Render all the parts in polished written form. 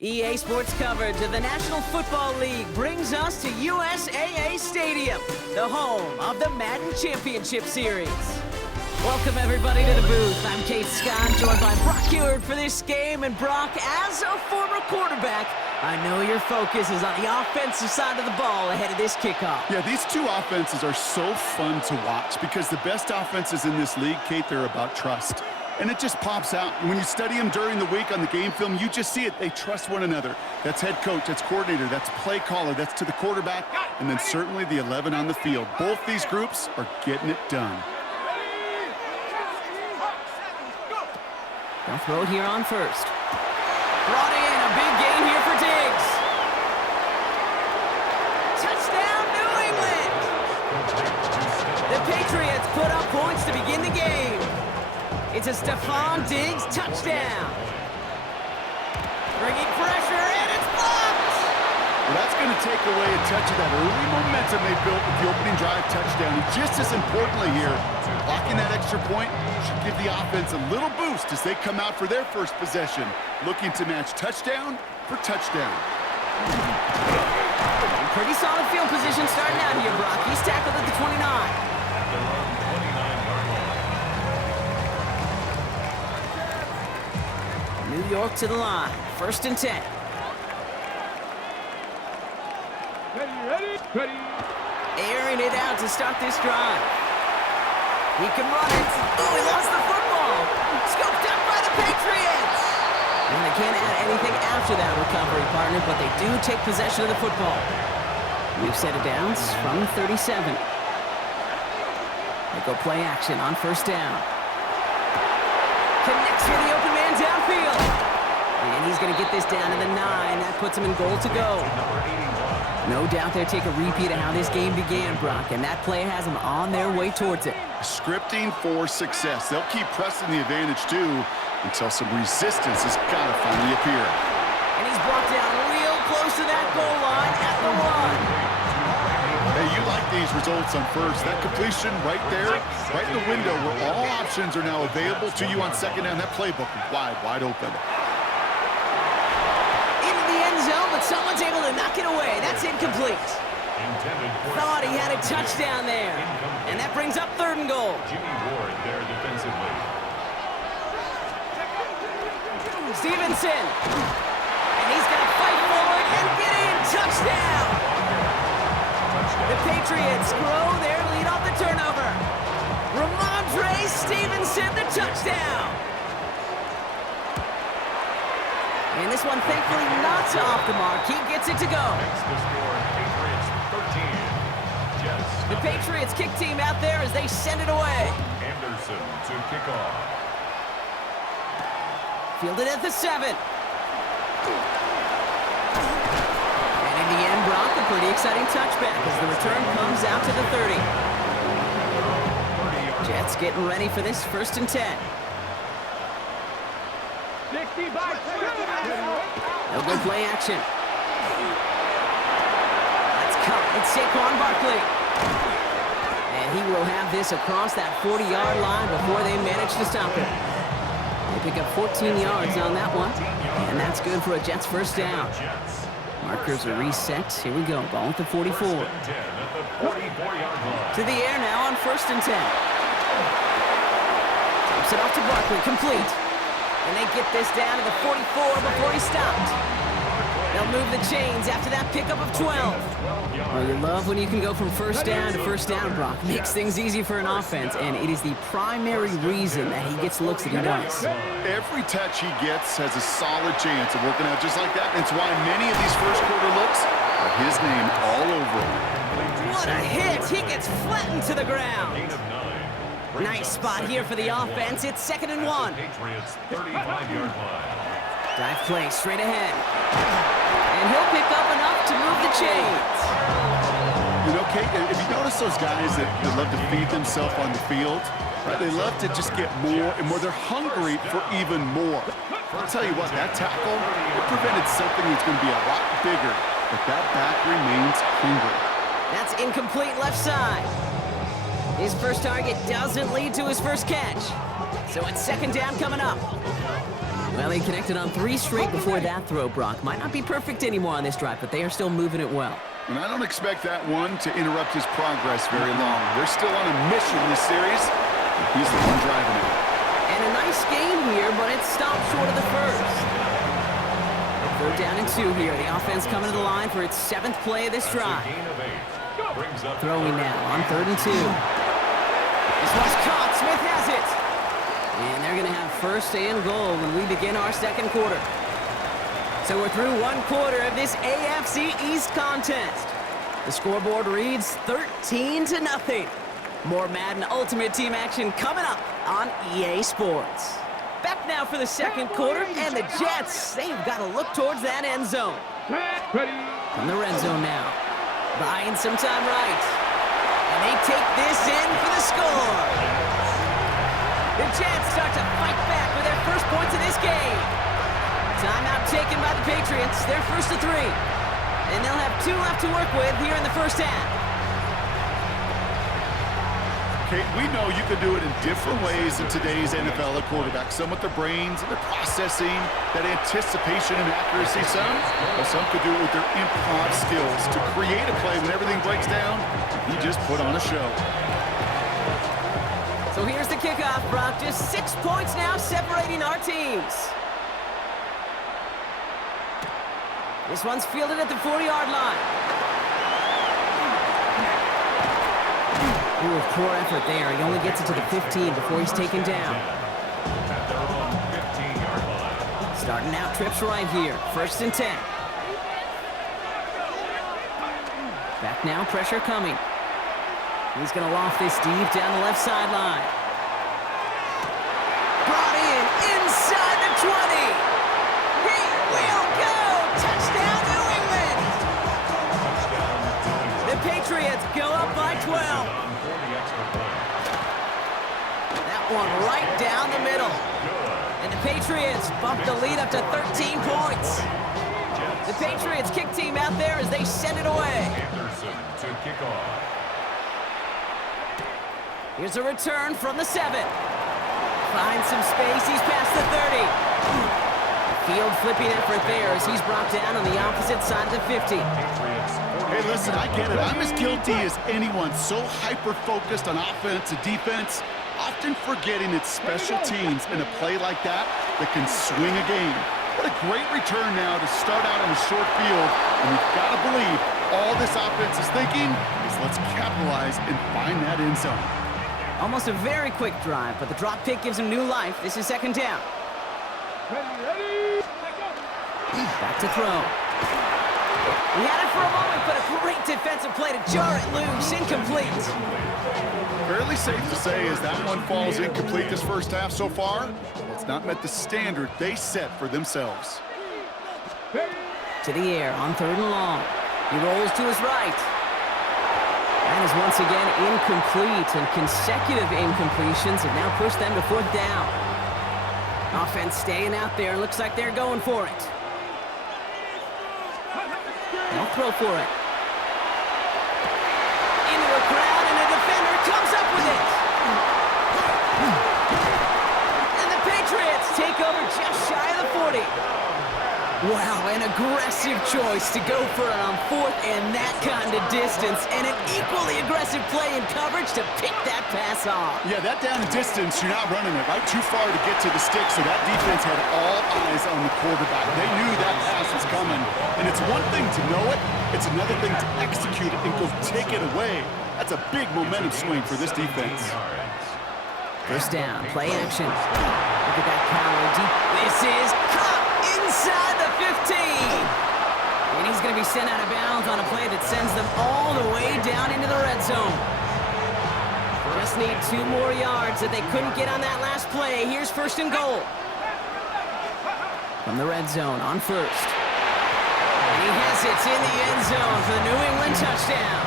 EA Sports coverage of the National Football League brings us to USAA Stadium, the home of the Madden Championship Series. Welcome everybody to the booth. I'm Kate Scott, joined by Brock Ewert for this game. And Brock, as a former quarterback, I know your focus is on the offensive side of the ball ahead of this kickoff. Yeah, these two offenses are so fun to watch because the best offenses in this league, Kate, they're about trust. And it just pops out. When you study them during the week on the game film, you just see it. They trust one another. That's head coach, that's coordinator, that's play caller, that's to the quarterback, and then certainly the 11 on the field. Both these groups are getting it done. They'll throw it here on first. Brought in, a big gain here for Diggs. Touchdown, New England! The Patriots put up points to begin the game. It's a Stephon Diggs touchdown. Bringing pressure, and it's blocked! Well, that's going to take away a touch of that early momentum they built with the opening drive touchdown. And just as importantly here, blocking that extra point should give the offense a little boost as they come out for their first possession, looking to match touchdown for touchdown. Pretty solid field position starting out here, Brock. He's tackled at the 29. New York to the line. First and 10. Ready. Airing it out to start this drive. He can run it. Oh, he lost the football. Scooped up by the Patriots. And they can't add anything after that recovery, partner, but they do take possession of the football. We've set it down from 37. They go play action on first down. Connects with the open man downfield. And he's going to get this down to the 9. That puts him in goal to go. No doubt they'll take a repeat of how this game began, Brock, and that play has them on their way towards it. Scripting for success. They'll keep pressing the advantage, too, until some resistance has got to finally appear. And he's brought down real close to that goal line at the 1. Hey, you like these results on first. That completion right there, right in the window where all options are now available to you on second down. That playbook is wide open. Into the end zone, but someone's able to knock it away. That's incomplete. Thought he had a touchdown there. And that brings up third and goal. Jimmy Ward there defensively. Stevenson. And he's going to fight forward and get in. Touchdown! The Patriots grow their lead off the turnover. Ramondre Stevenson, the touchdown. And this one, thankfully, not off the mark. He gets it to go. Next to score, Patriots 13. Jets. The Patriots kick team out there as they send it away. Anderson to kick off. Fielded at the 7. In the end, Brock, a pretty exciting touchback as the return comes out to the 30. Jets getting ready for this first and 10. No good play action. That's caught. It's Saquon Barkley. And he will have this across that 40-yard line before they manage to stop him. They pick up 14 yards on that one, and that's good for a Jets first down. Markers are reset. Here we go. Ball at the 44. To the air now on first and 10. Drops it off to Barkley. Complete. And they get this down to the 44 before he stopped. They'll move the chains after that pickup of 12. Well, you love when you can go from first down to first down, Brock. Makes things easy for an offense, and it is the primary reason that he gets looks that he does. Every touch he gets has a solid chance of working out just like that. It's why many of these first quarter looks are his name all over them. What a hit! He gets flattened to the ground. Nice spot here for the offense. It's second and 1. Patriots 35-yard line. Dive play straight ahead. And he'll pick up enough to move the chains. You know, Kate, if you notice those guys that love to feed themselves on the field, right? They love to just get more and more. They're hungry for even more. I'll tell you what, that tackle, it prevented something that's going to be a lot bigger, but that back remains hungry. That's incomplete left side. His first target doesn't lead to his first catch. So it's second down coming up. Well, he connected on 3 straight before that throw, Brock. Might not be perfect anymore on this drive, but they are still moving it well. And I don't expect that one to interrupt his progress very long. They're still on a mission this series. He's the one driving it. And a nice game here, but it stopped short of the first. 3rd down and 2 here. The offense coming to the line for its 7th play of this drive. Throwing now on 3rd and 2. This one's caught. Smith has it. And they're going to have 1st and goal when we begin our 2nd quarter. So we're through 1 quarter of this AFC East contest. The scoreboard reads 13-0. More Madden Ultimate Team action coming up on EA Sports. Back now for the 2nd quarter, and the Jets, they've got to look towards that end zone. From the red zone now. Buying some time right. And they take this in for the score. The Jets start to fight back with their first points of this game. Timeout taken by the Patriots. They're 1st to 3. And they'll have 2 left to work with here in the first half. Kate, we know you can do it in different ways in today's NFL at quarterback. Some with their brains and their processing, that anticipation and accuracy. Some could do it with their improv skills to create a play when everything breaks down. He just put on a show. So here's the kickoff, Brock. Just 6 points now separating our teams. This one's fielded at the 40-yard line. Ooh, poor effort there. He only gets it to the 15 before he's taken down. Starting out trips right here. 1st and 10. Back now, pressure coming. He's going to loft this deep down the left sideline. Brought in inside the 20. He will go. Touchdown, New England. The Patriots go up by 12. That one right down the middle. And the Patriots bump the lead up to 13 points. The Patriots kick team out there as they send it away. Anderson to kick off. Here's a return from the 7. Finds some space. He's past the 30. Field flipping effort there as he's brought down on the opposite side of the 50. Hey, listen, I get it. I'm as guilty as anyone. So hyper-focused on offense and defense, often forgetting it's special teams in a play like that can swing a game. What a great return now to start out on a short field. And you've got to believe all this offense is thinking is let's capitalize and find that end zone. Almost a very quick drive, but the drop pick gives him new life. This is 2nd down. Back to throw. He had it for a moment, but a great defensive play to jar it loose. Incomplete. Fairly safe to say as that one falls incomplete this first half so far, it's not met the standard they set for themselves. To the air on 3rd and long. He rolls to his right. That is once again incomplete, and consecutive incompletions have now pushed them to 4th down. Offense staying out there. Looks like they're going for it. They'll throw for it. Into a crowd, and a defender comes up with it. And the Patriots take over just shy of the 40. Wow, an aggressive choice to go for it on 4th and that kind of distance, and an equally aggressive play in coverage to pick that pass off. Yeah, that down distance, you're not running it right too far to get to the stick, so that defense had all eyes on the quarterback. They knew that pass was coming, and it's one thing to know it, it's another thing to execute it and go take it away. That's a big momentum swing for this defense. 1st down, play action. Look at that power deep. This is caught inside the 15. And he's going to be sent out of bounds on a play that sends them all the way down into the red zone. Just need 2 more yards that they couldn't get on that last play. Here's 1st and goal. From the red zone on 1st. And he has it in the end zone for the New England touchdown.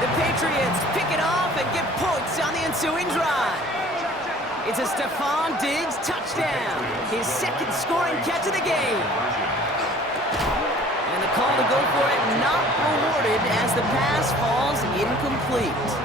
The Patriots pick it off and get points on the ensuing drive. It's a Stephon Diggs touchdown, his 2nd scoring catch of the game. And the call to go for it not rewarded as the pass falls incomplete.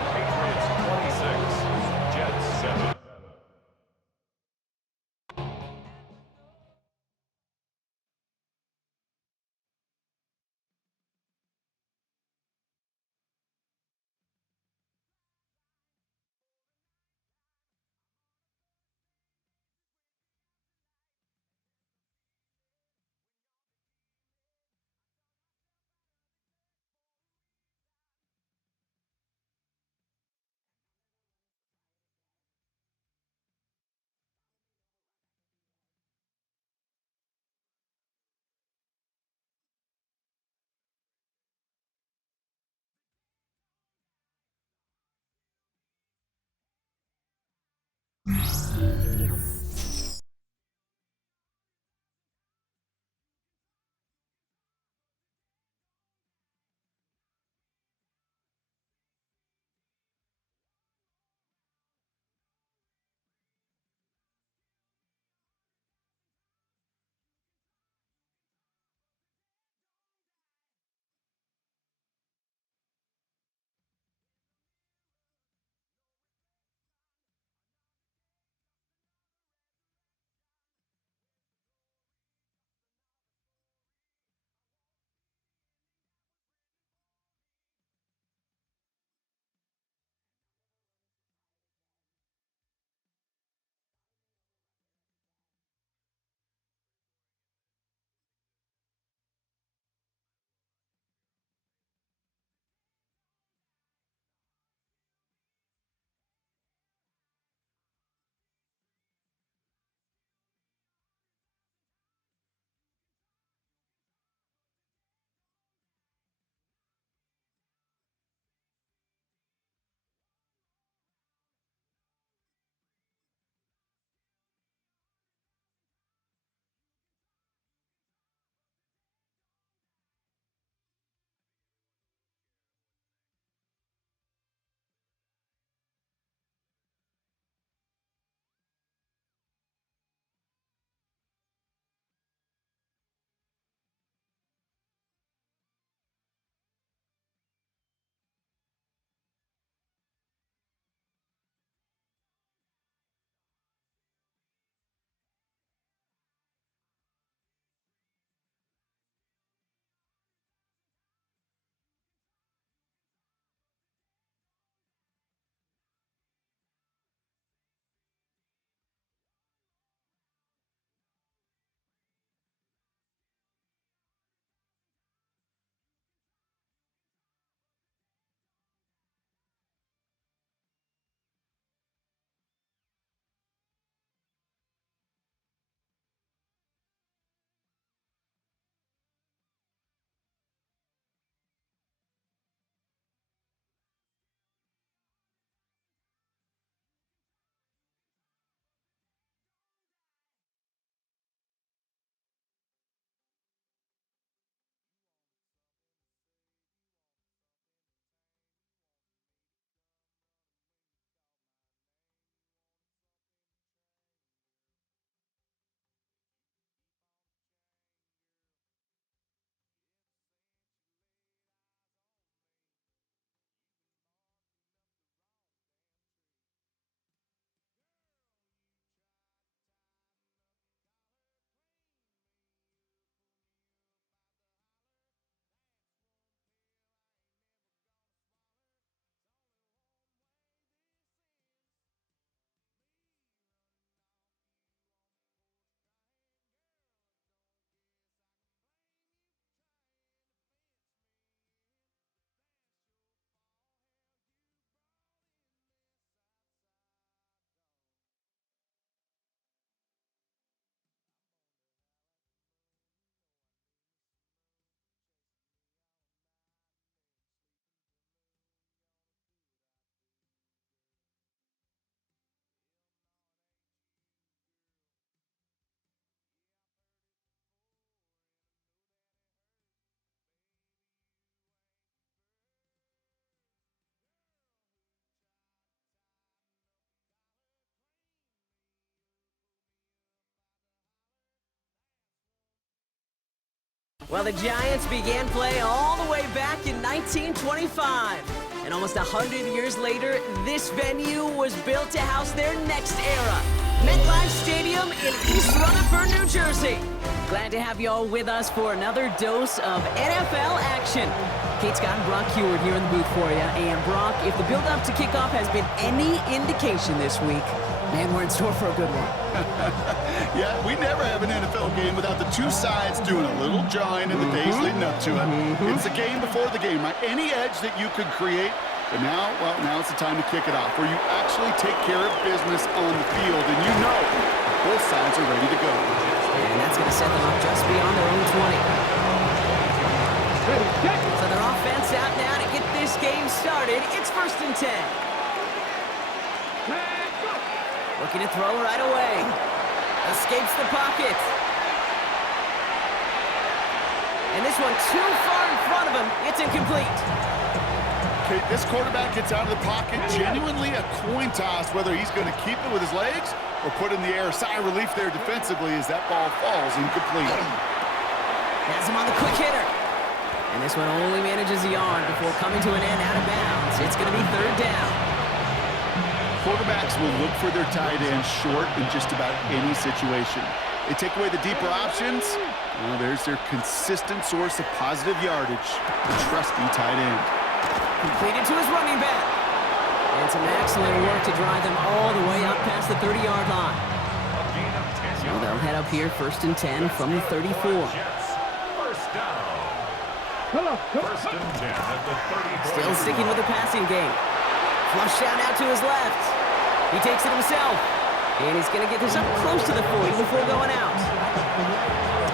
Well, the Giants began play all the way back in 1925. And almost 100 years later, this venue was built to house their next era. MetLife Stadium in East Rutherford, New Jersey. Glad to have you all with us for another dose of NFL action. Kate Scott and Brock Heward here in the booth for you. And Brock, if the build-up to kickoff has been any indication this week, man, we're in store for a good one. Yeah, we never have an NFL game without the two sides doing a little jawing in the days leading up to it. It's the game before the game, right? Any edge that you could create, but now, well, now it's the time to kick it off, where you actually take care of business on the field, and you know both sides are ready to go. And that's going to set them up just beyond their own 20. So their offense out now to get this game started. It's 1st and 10. Looking to throw right away. Escapes the pocket. And this one too far in front of him. It's incomplete. Okay, this quarterback gets out of the pocket, genuinely a coin toss whether he's going to keep it with his legs or put in the air. Sigh of relief there defensively as that ball falls incomplete. Has him on the quick hitter. And this one only manages a yard before coming to an end out of bounds. It's going to be 3rd down. Quarterbacks will look for their tight end short in just about any situation. They take away the deeper options. Well, there's their consistent source of positive yardage, the trusty tight end. Completed to his running back. And some excellent work to drive them all the way up past the 30-yard line. So they'll head up here 1st and 10 from the 34. First down. First and 10 at the 34. Still sticking with the passing game. Flush down out to his left. He takes it himself. And he's going to get this up close to the 40 before going out.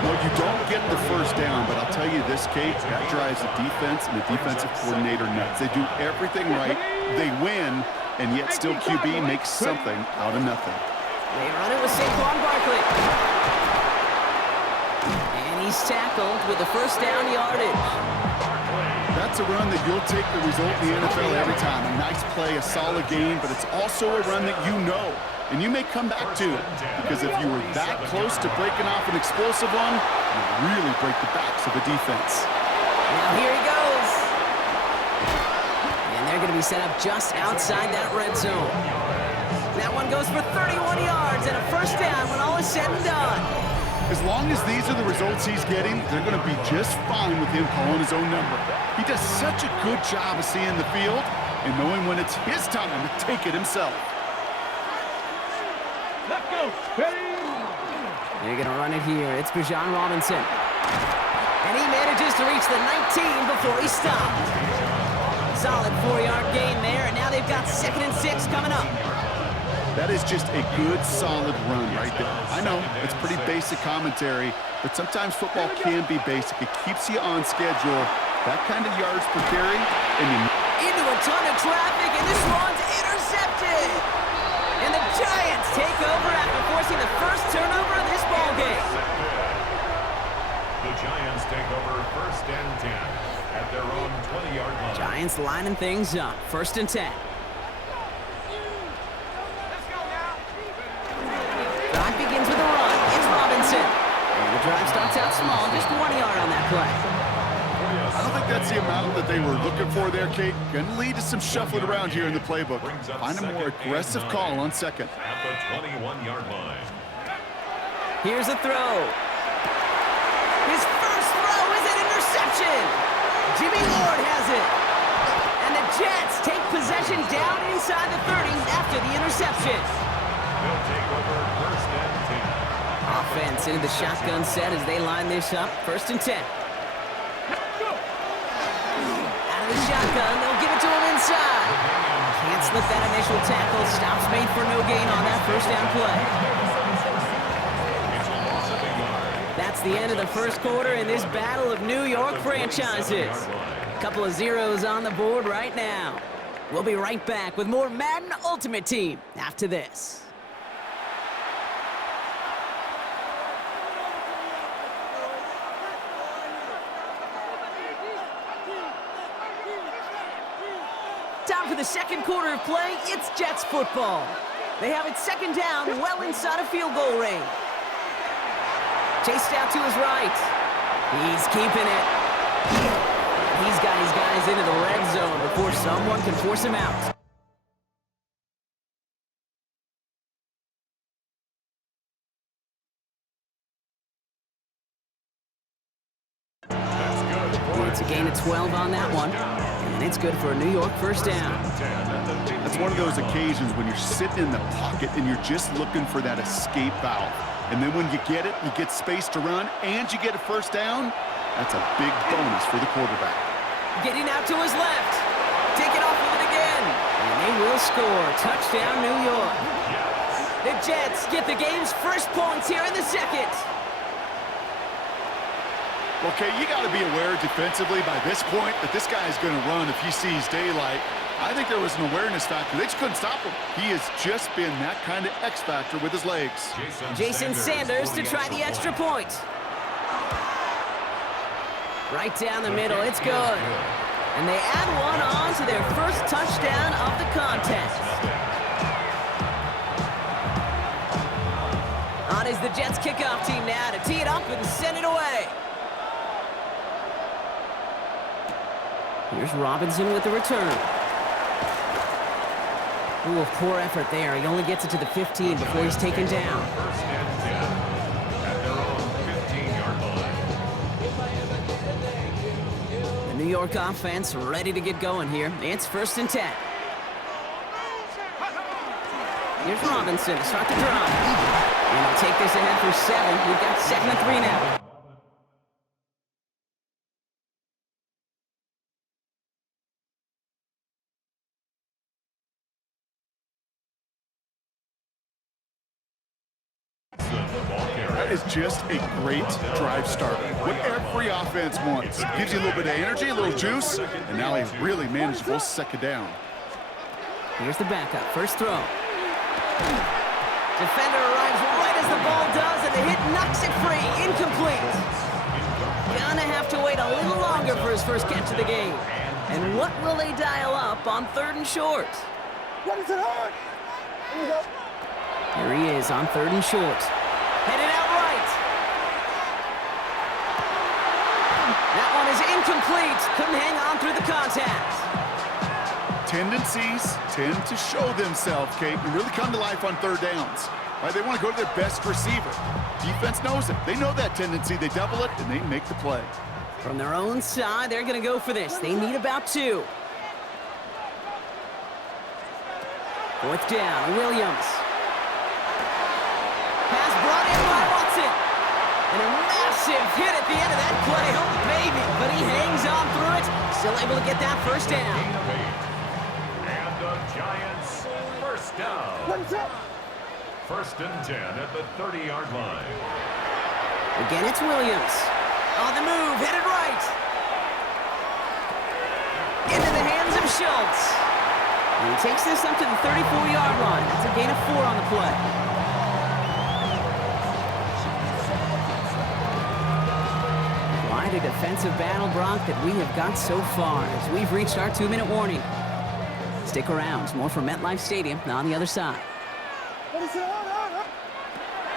Well, you don't get the first down, but I'll tell you this, Kate, that drives the defense and the defensive coordinator nuts. They do everything right. They win, and yet still QB makes something out of nothing. They run it with Saquon Barkley. And he's tackled with the first down yardage. That's a run that you'll take the result in the NFL every time. A nice play, a solid game, but it's also a run that you know, and you may come back to, because if you were that close to breaking off an explosive one, you really break the backs of the defense. Now here he goes. And they're going to be set up just outside that red zone. That one goes for 31 yards and a first down when all is said and done. As long as these are the results he's getting, they're going to be just fine with him calling his own number. He does such a good job of seeing the field and knowing when it's his time to take it himself. Let's go. They're going to run it here. It's Bijan Robinson. And he manages to reach the 19 before he stopped. Solid 4-yard gain there, and now they've got 2nd and 6 coming up. That is just a good, solid run right there. I know, it's pretty basic commentary, but sometimes football can be basic. It keeps you on schedule. That kind of yards per carry, and you... Into a ton of traffic, and this one's intercepted. And the Giants take over after forcing the first turnover of this ballgame. The Giants take over 1st and 10 at their own 20-yard line. Giants lining things up. 1st and 10. Drive begins with a run. It's Robinson. And the drive starts out small, just 1 yard on that play. I don't think that's the amount that they were looking for there, Kate. Going to lead to some shuffling around here in the playbook. Find a more aggressive call on 2nd. At the 21-yard line. Here's a throw. His first throw is an interception. Jimmy Ward has it. And the Jets take possession down inside the 30 after the interception. They'll take over 1st and 10. Offense into the shotgun set as they line this up. 1st and 10. Out of the shotgun, they'll give it to him inside. Can't slip that initial tackle. Stops made for no gain on that first down play. That's the end of the first quarter in this battle of New York franchises. A couple of zeros on the board right now. We'll be right back with more Madden Ultimate Team after this. Time for the second quarter of play. It's Jets football. They have it 2nd down, well inside of field goal range. Chased out to his right. He's keeping it. He's got his guys into the red zone before someone can force him out. It's a gain of 12 on that one, and it's good for a New York first down. That's one of those occasions when you're sitting in the pocket and you're just looking for that escape valve. And then when you get it, you get space to run, and you get a first down. That's a big bonus for the quarterback. Getting out to his left. Taking off with it again. And they will score. Touchdown, New York. The Jets get the game's first points here in the second. Okay, you got to be aware defensively by this point that this guy is going to run if he sees daylight. I think there was an awareness factor. They just couldn't stop him. He has just been that kind of X factor with his legs. Jason Sanders to try the extra point. Right down the middle, it's good. And they add one on to their first touchdown of the contest. On is the Jets kickoff team now to tee it up and send it away. Here's Robinson with the return. Ooh, a poor effort there. He only gets it to the 15 before he's taken down. First and 10 at their own 15-yard line. The New York offense ready to get going here. It's first and 10. Here's Robinson to start the drive. And he'll take this ahead for 7. We've got 2nd and 3 now. That is just a great drive starter. What every offense wants. Gives you a little bit of energy, a little juice, and now a really manageable second down. Here's the backup. First throw. Defender arrives right as the ball does, and the hit knocks it free. Incomplete. Gonna have to wait a little longer for his first catch of the game. And what will they dial up on 3rd and short? Here he is on 3rd and short. Headed out right. That one is incomplete. Couldn't hang on through the contact. Tendencies tend to show themselves, Kate, and really come to life on 3rd downs. Right? They want to go to their best receiver. Defense knows it. They know that tendency. They double it, and they make the play. From their own side, they're going to go for this. They need about 2. 4th down, Williams. Pass brought in by Watson. And a massive hit at the end of that play. Oh, maybe. But he hangs on through it. Still able to get that first down. And the Giants first down. First and 10 at the 30-yard line. Again, it's Williams. On the move, headed right. Into the hands of Schultz. And he takes this up to the 34-yard line. That's a gain of 4 on the play. Quite a defensive battle, Brock, that we have got so far as we've reached our 2-minute warning. Stick around. More from MetLife Stadium on the other side.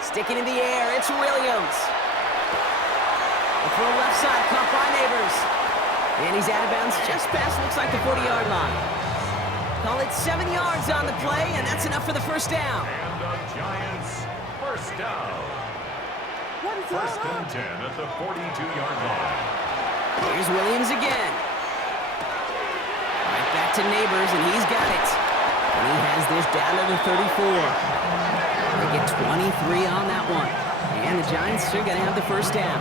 Sticking in the air, it's Williams. The throw left side, caught by Neighbors. And he's out of bounds just past, looks like the 40-yard line. Call it 7 yards on the play, and that's enough for the first down. And the Giants first down. First and 10 at the 42-yard line. Here's Williams again. Right back to Neighbors, and he's got it. And he has this down to the 34. They get 23 on that one. And the Giants are going to have the first down.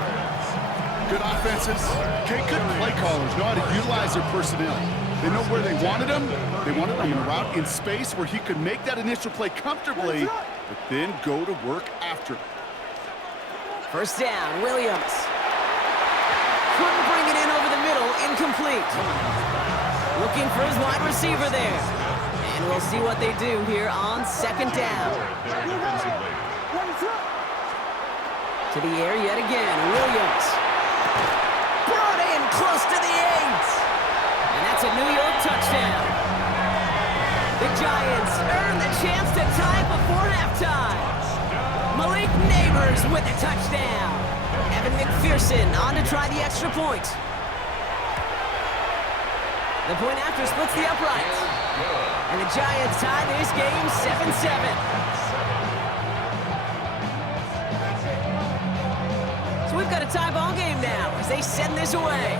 Good offenses. Okay, good play callers know how to utilize their personnel. They know where they wanted him. They wanted him in a route in space where he could make that initial play comfortably, but then go to work after. First down, Williams. Couldn't bring it in over the middle, incomplete. Looking for his wide receiver there. And we'll see what they do here on 2nd down. To the air yet again, Williams. Brought in close to the 8. And that's a New York touchdown. The Giants earn the chance to tie before halftime. Malik Neighbors with a touchdown. Evan McPherson on to try the extra point. The point after splits the uprights. And the Giants tie this game 7-7. So we've got a tie ball game now as they send this away.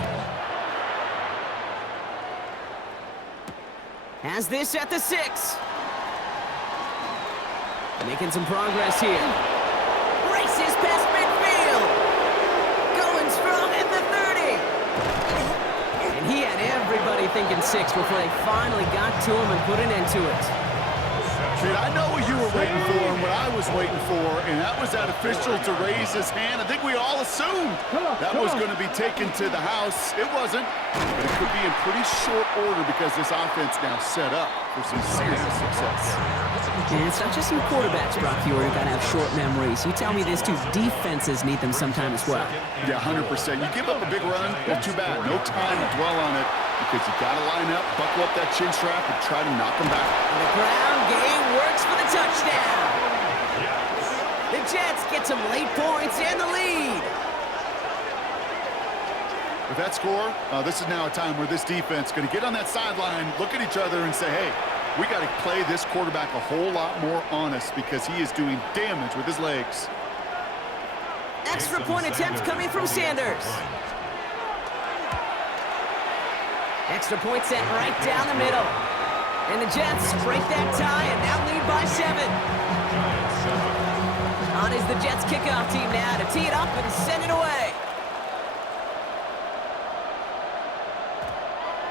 Has this at the 6. Making some progress here. Races past midfield. Going strong at the 30. And he had everybody thinking 6 before they finally got to him and put an end to it. Kid, I know what you were waiting for and what I was waiting for, and that was that official to raise his hand. I think we all assumed that was going to be taken to the house. It wasn't, but it could be in pretty short order because this offense now set up for some serious success. And it's not just some quarterbacks, Brock, who got to have short memories. You tell me this too, defenses need them sometime as well. Yeah, 100%. You give up a big run, well, too bad. No time to dwell on it because you got to line up, buckle up that chin strap, and try to knock them back. And the ground game works for the touchdown. The Jets get some late points and the lead. With that score, this is now a time where this defense is going to get on that sideline, look at each other, and say, hey, we got to play this quarterback a whole lot more honest because he is doing damage with his legs. Extra point attempt coming from Sanders. Extra point sent right down the middle. And the Jets break that tie and now lead by 7. On is the Jets kickoff team now to tee it up and send it away.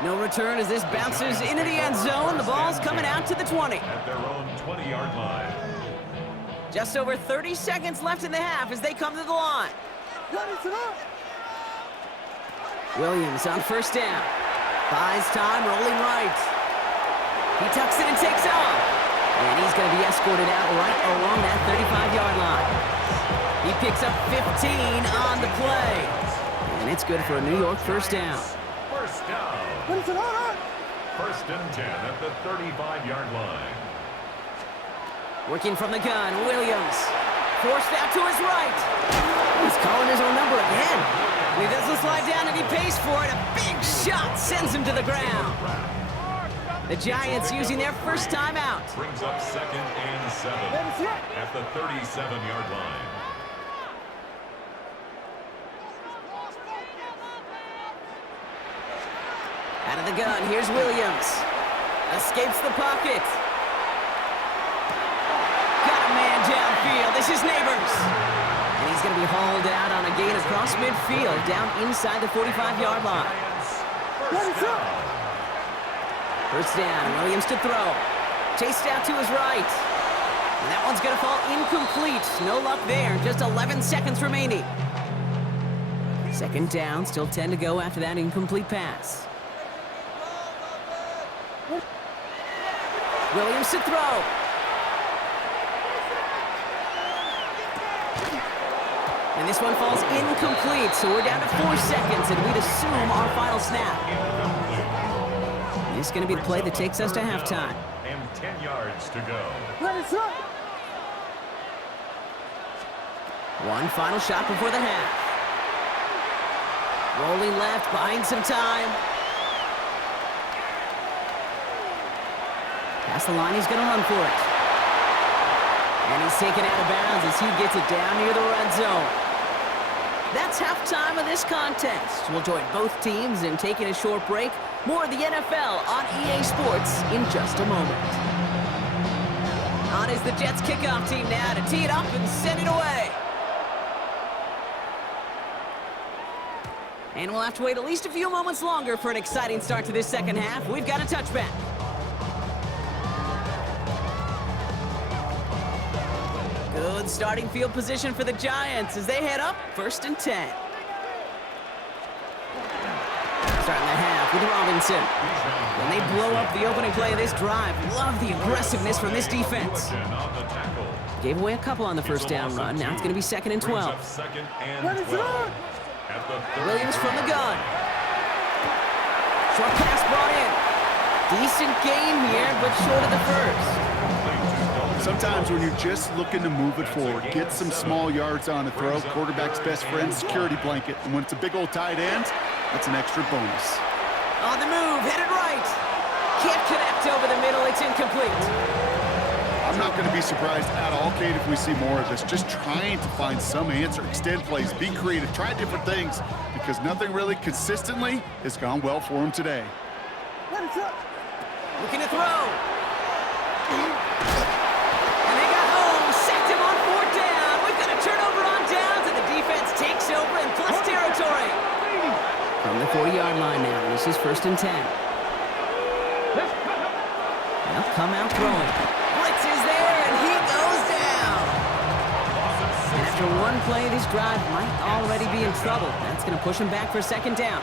No return as this bounces into the end zone. The ball's coming out to the 20. At their own 20-yard line. Just over 30 seconds left in the half as they come to the line. Williams on first down. Buys time, rolling right. He tucks it and takes off. And he's going to be escorted out right along that 35-yard line. He picks up 15 on the play. And it's good for a New York first down. First down. First and 10 at the 35-yard line. Working from the gun, Williams. Forced out to his right. He's calling his own number again. And he doesn't slide down and he pays for it. A big shot sends him to the ground. The Giants using their first timeout. Brings up 2nd and 7 at the 37-yard line. Out of the gun, here's Williams. Escapes the pocket. Got a man downfield. This is Neighbors. And he's going to be hauled out on a gain across midfield, down inside the 45-yard line. First down, Williams to throw. Chased out to his right. And that one's going to fall incomplete. No luck there, just 11 seconds remaining. Second down, still 10 to go after that incomplete pass. Williams to throw. And this one falls incomplete, so we're down to 4 seconds, and we'd assume our final snap. This is going to be the play that takes us to halftime. And 10 yards to go. One final shot before the half. Rolling left, buying some time. Past the line, he's going to run for it. And he's taken out of bounds as he gets it down near the red zone. That's halftime of this contest. We'll join both teams in taking a short break. More of the NFL on EA Sports in just a moment. On is the Jets kickoff team now to tee it up and send it away. And we'll have to wait at least a few moments longer for an exciting start to this second half. We've got a touchback. Good starting field position for the Giants as they head up 1st and 10. Starting the half with Robinson. And they blow up the opening play of this drive. Love the aggressiveness from this defense. Gave away a couple on the first down run. Now it's going to be 2nd and 12. Williams from the gun. Short pass brought in. Decent game here, but short of the first. Sometimes when you're just looking to move it forward, get some small yards on a throw, quarterback's best friend, security blanket. And when it's a big old tight end, that's an extra bonus. On the move, headed right. Can't connect over the middle, it's incomplete. I'm not going to be surprised at all, Kate, if we see more of this. Just trying to find some answer, extend plays, be creative, try different things, because nothing really consistently has gone well for him today. Looking to throw. And they got home, sacked him on fourth down. We've got a turnover on downs, and the defense takes over in plus territory. From the 40-yard line now, this is 1st and 10. They'll come out throwing. Blitz is there, and he goes down. And after one play, this drive might already be in trouble. That's going to push him back for 2nd down.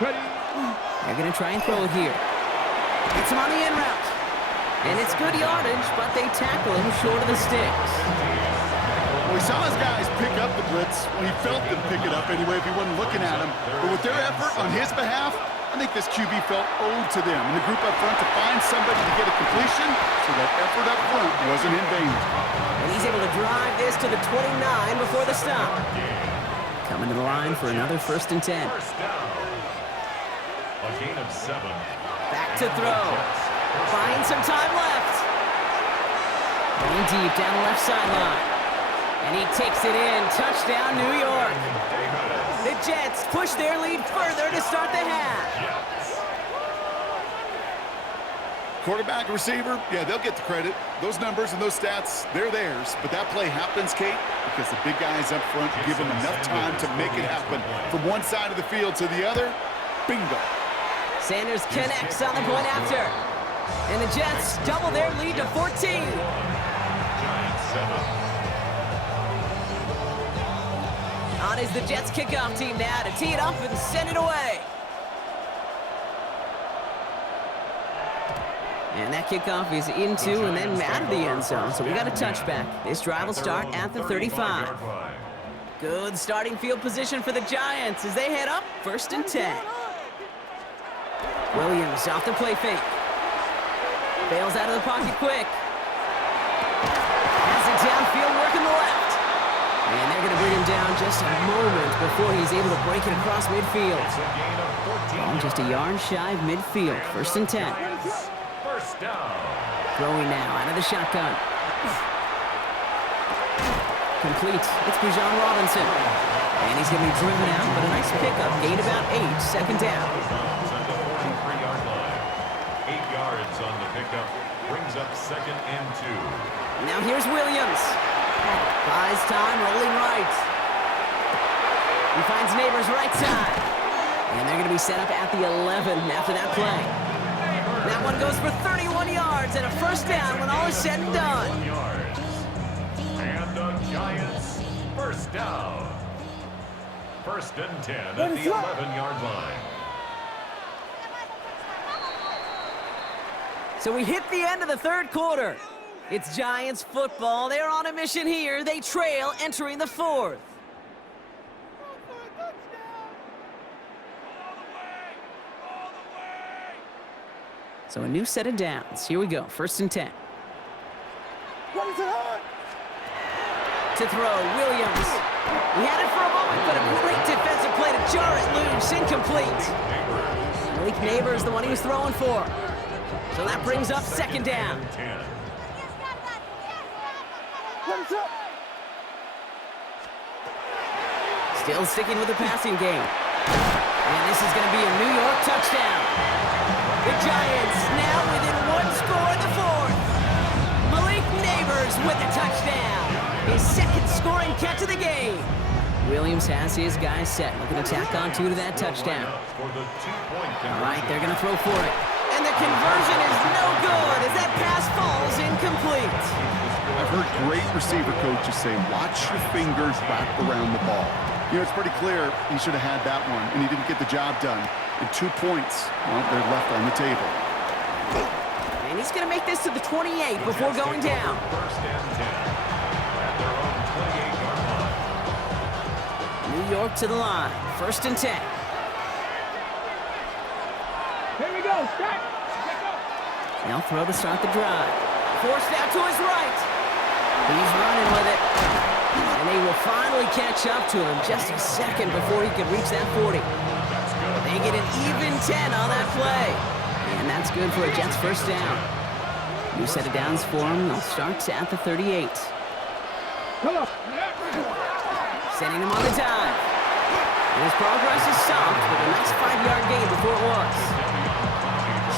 They're going to try and throw it here. Gets him on the in route. And it's good yardage, but they tackle him short of the sticks. Well, we saw his guys pick up the blitz. Well, he felt them pick it up anyway if he wasn't looking at him. But with their effort on his behalf, I think this QB felt owed to them and the group up front to find somebody to get a completion, so that effort up front wasn't in vain. And he's able to drive this to the 29 before the stop. Coming to the line for another 1st and 10. A gain of 7. Back to throw. Find some time left. Going deep down the left sideline. And he takes it in. Touchdown, New York. The Jets push their lead further to start the half. Quarterback, receiver, yeah, they'll get the credit. Those numbers and those stats, they're theirs. But that play happens, Kate, because the big guys up front give them enough time to make it happen. From one side of the field to the other, bingo. Sanders connects on the point after. And the Jets double their lead to 14. Giants 7. On is the Jets kickoff team now to tee it up and send it away. And that kickoff is into and then out of the end zone, so we got a touchback. This drive will start at the 35. Good starting field position for the Giants as they head up 1st and 10. Williams off the play fake. Bails out of the pocket quick. Has it downfield, working the left. And they're going to bring him down just a moment before he's able to break it across midfield. Ball just a yard shy of midfield. 1st and 10. First down. Throwing now out of the shotgun. Complete. It's Bijan Robinson. And he's going to be driven out, but a nice pickup. Gain about 8. 2nd down. 43-yard line. 8 yards on the pickup. Brings up 2nd and 2. Now here's Williams. Buys time, rolling right. He finds Neighbors right side. And they're going to be set up at the 11 after that play. That one goes for 31 yards and a 1st down when all is said and done. 1 yard. And the Giants 1st down. 1st and 10 at the 11-yard line. So we hit the end of the 3rd quarter. It's Giants football. They're on a mission here. They trail entering the 4th. So a new set of downs. Here we go. 1st and 10. To throw, Williams. He had it for a moment, but a great defensive play to jar it loose. Incomplete. Malik Neighbors, the one he was throwing for. So that brings up 2nd down. Still sticking with the passing game. And this is going to be a New York touchdown. The Giants now within 1 score in the 4th. Malik Neighbors with the touchdown. His 2nd scoring catch of the game. Williams has his guys set. Looking to tack on 2 to that touchdown. All right, they're going to throw for it. And the conversion is no good as that pass falls incomplete. I've heard great receiver coaches say, watch your fingers wrap around the ball. You know, it's pretty clear he should have had that one, and he didn't get the job done. And 2 points, well, they're left on the table. And he's going to make this to the 28 before going down. 1st and 10 at their own 28-yard line. New York to the line. 1st and 10. Here we go. Start. They'll throw to start the drive. Forced out to his right. He's running with it. And they will finally catch up to him just a second before he could reach that 40. They get an even 10 on that play. And that's good for a Jets first down. New set of downs for him. They'll start at the 38. Setting him on the dive. And his progress is stopped with a nice 5-yard gain before it was.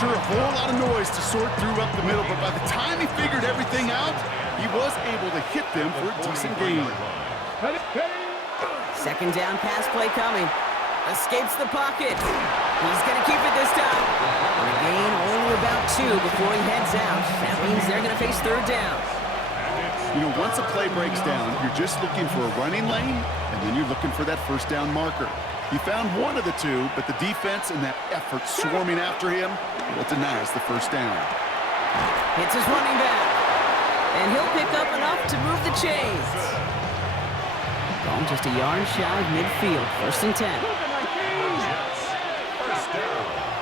Sure, a whole lot of noise to sort through up the middle, but by the time he figured everything out, he was able to hit them for a decent gain. Second down pass play coming. Escapes the pocket. He's going to keep it this time. And a gain only about 2 before he heads out. That means they're going to face third down. You know, once a play breaks down, you're just looking for a running lane, and then you're looking for that first down marker. He found one of the two, but the defense and that effort swarming after him, well, denies the first down. Hits his running back. And he'll pick up enough to move the chains. Ball just a yard shy of midfield. First and 10.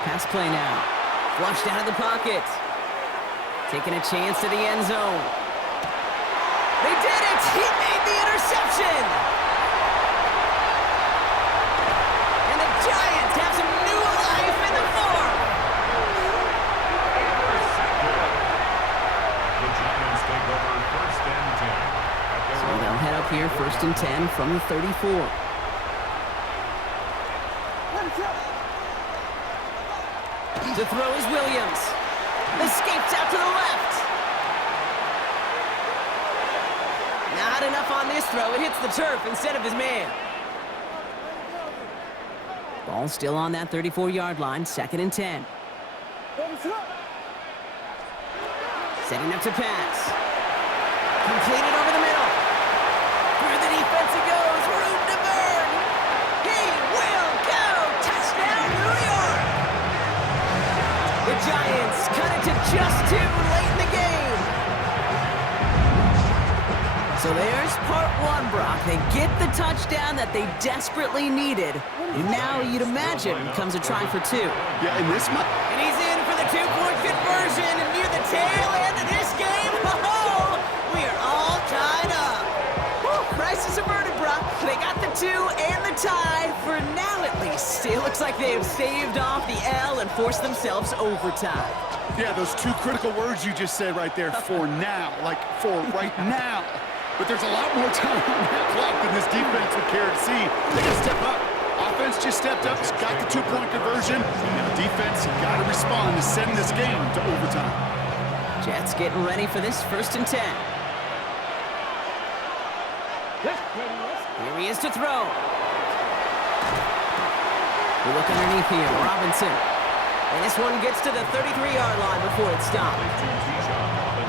Pass play now. Flushed out of the pocket. Taking a chance to the end zone. They did it! He made the interception! And the Giants have some new life in the form! The Giants take over first and 10. So they'll head up here first and 10 from the 34. To throw is Williams. Escapes out to the left. Not enough on this throw. It hits the turf instead of his man. Ball still on that 34-yard line. Second and 10. Setting up to pass. Completed over the middle. Through the defense it goes. Room to burn. He will go. Touchdown, New York. The Giants cut it to just 2 late in the game. So there's part 1, Brock. They get the touchdown that they desperately needed. And now you'd imagine comes a try for 2. Yeah, and this might... And he's in for the 2-point conversion. And near the tail end of this game, we are all tied up. Whew, crisis averted, Brock. They got the 2 and the tie for now, at least. It looks like they have staved off the L and forced themselves overtime. Yeah, those 2 critical words you just said right there, for now, like for right now. But there's a lot more time on that clock than this defense would care to see. They got to step up. Offense just stepped up, got the 2-point conversion, and the defense got to respond to sending this game to overtime. Jets getting ready for this first and 10. Here he is to throw. We look underneath here, Robinson. And this one gets to the 33-yard line before it stopped.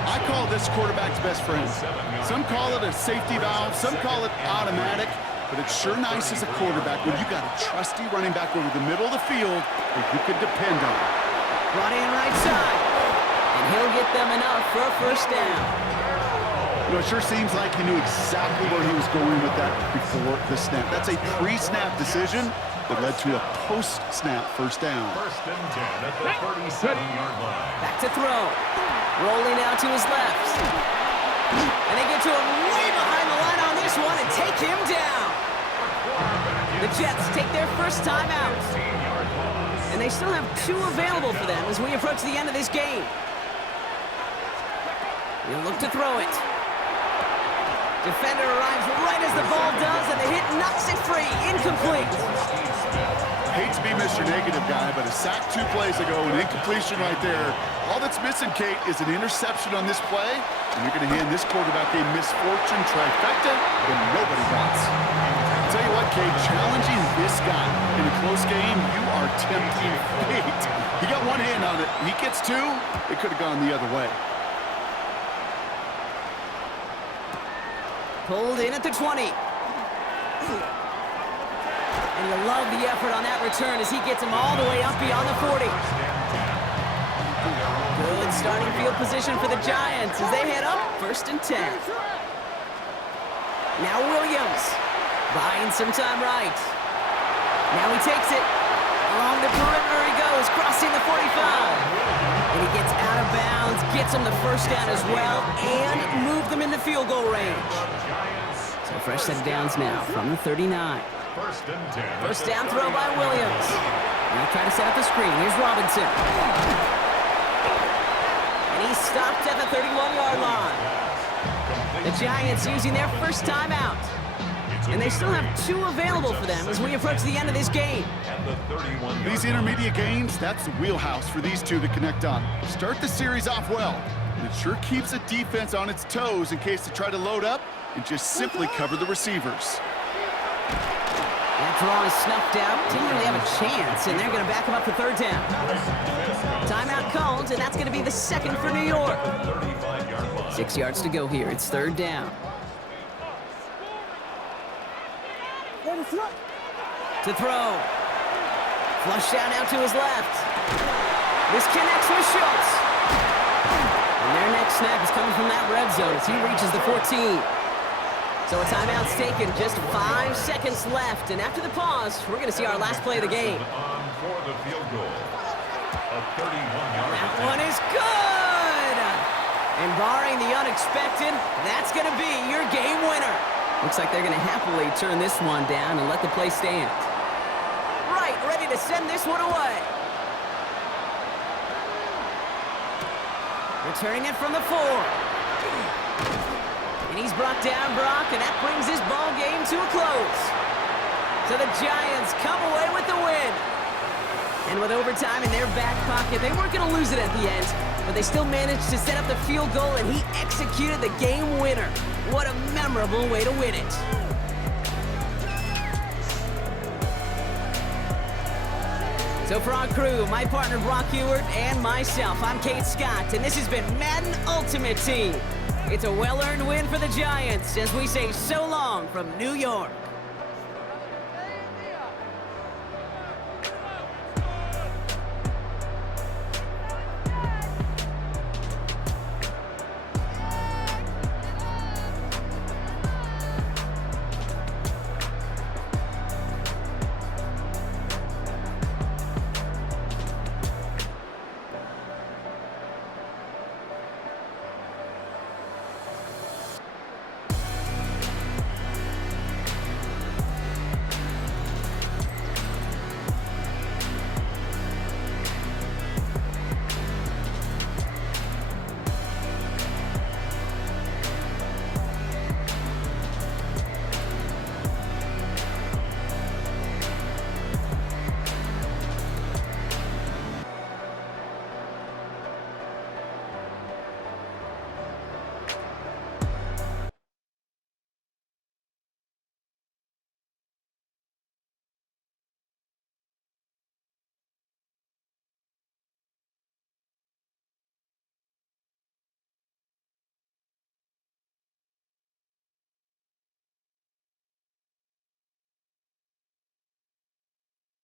I call this quarterback's best friend. Some call it a safety valve, some call it automatic, but it's sure nice as a quarterback when you got a trusty running back over the middle of the field that you can depend on. Brought in right side, and he'll get them enough for a first down. You know, it sure seems like he knew exactly where he was going with that before the snap. That's a pre-snap decision that led to a post-snap first down. First and 10 at the 37-yard line. Back to throw. Rolling out to his left. And they get to him way behind the line on this one and take him down. The Jets take their first time out. And they still have 2 available for them as we approach the end of this game. He'll look to throw it. Defender arrives right as the ball does, and the hit knocks it free. Incomplete. Hate to be Mr. Negative guy, but a sack 2 plays ago, an incompletion right there. All that's missing, Kate, is an interception on this play, and you're going to hand this quarterback a misfortune trifecta that nobody wants. I'll tell you what, Kate, challenging this guy in a close game, you are tempting fate. He got one hand on it. He gets 2, it could have gone the other way. Pulled in at the 20. And you'll love the effort on that return as he gets him all the way up beyond the 40. Good starting field position for the Giants as they head up first and 10. Now Williams buying some time right. Now he takes it. Along the perimeter he goes, crossing the 45. And he gets out of bounds gets them the first down as well and move them into field goal range. So fresh set of downs now from the 39. First down throw by Williams. Now try to set up the screen. Here's Robinson. And he's stopped at the 31-yard line. The Giants using their first timeout. And they still have 2 available for them as we approach the end of this game. These intermediate gains, that's the wheelhouse for these two to connect on. Start the series off well. And it sure keeps the defense on its toes in case they try to load up and just simply cover the receivers. That draw is snuffed out. Didn't really have a chance, and they're going to back him up for third down. Timeout called, and that's going to be the second for New York. 6 yards to go here. It's third down. To throw. Flush down out to his left. This connects with Schultz. And their next snap is coming from that red zone as he reaches the 14. So a timeout's taken, just 5 seconds left. And after the pause, we're going to see our last play of the game. That one is good! And barring the unexpected, that's going to be your game winner. Looks like they're going to happily turn this one down and let the play stand. Right, ready to send this one away. Returning it from the 4. And he's brought down Brock, and that brings this ball game to a close. So the Giants come away with the win. And with overtime in their back pocket, they weren't going to lose it at the end, but they still managed to set up the field goal, and he executed the game winner. What a memorable way to win it. So for our crew, my partner Brock Ewert and myself, I'm Kate Scott, and this has been Madden Ultimate Team. It's a well-earned win for the Giants as we say so long from New York.